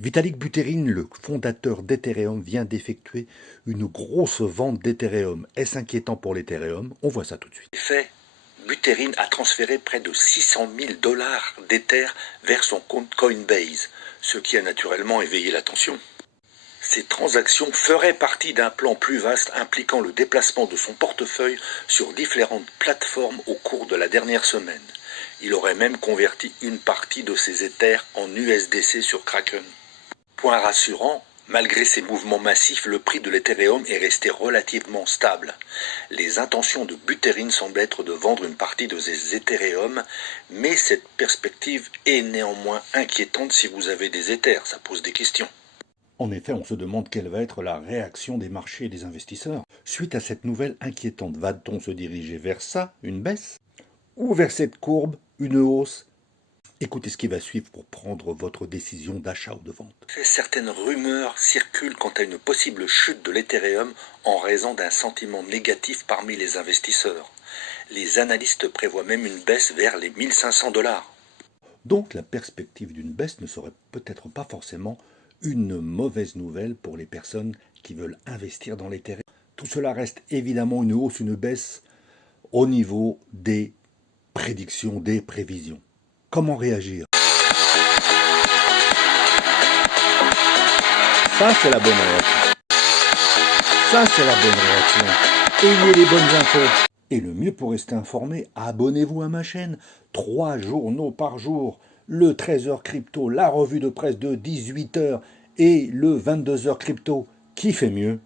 Vitalik Buterin, le fondateur d'Ethereum, vient d'effectuer une grosse vente d'Ethereum. Est-ce inquiétant pour l'Ethereum? On voit ça tout de suite. Fait, Buterin a transféré près de 600 000 dollars d'Ether vers son compte Coinbase, ce qui a naturellement éveillé l'attention. Ces transactions feraient partie d'un plan plus vaste impliquant le déplacement de son portefeuille sur différentes plateformes au cours de la dernière semaine. Il aurait même converti une partie de ses Ethers en USDC sur Kraken. Point rassurant, malgré ces mouvements massifs, le prix de l'Ethereum est resté relativement stable. Les intentions de Buterin semblent être de vendre une partie de ses Ethereum, mais cette perspective est néanmoins inquiétante si vous avez des Ethers, ça pose des questions. En effet, on se demande quelle va être la réaction des marchés et des investisseurs. Suite à cette nouvelle inquiétante, va-t-on se diriger vers ça, une baisse? Ou vers cette courbe, une hausse? Écoutez ce qui va suivre pour prendre votre décision d'achat ou de vente. Certaines rumeurs circulent quant à une possible chute de l'Ethereum en raison d'un sentiment négatif parmi les investisseurs. Les analystes prévoient même une baisse vers les 1500 dollars. Donc la perspective d'une baisse ne serait peut-être pas forcément une mauvaise nouvelle pour les personnes qui veulent investir dans l'Ethereum. Tout cela reste évidemment une hausse, une baisse au niveau des prédictions, des prévisions. Comment réagir? Ça, c'est la bonne réaction. Ça, c'est la bonne réaction. Ayez les bonnes infos. Et le mieux pour rester informé, abonnez-vous à ma chaîne. 3 journaux par jour. Le 13h crypto, la revue de presse de 18h et le 22h crypto. Qui fait mieux?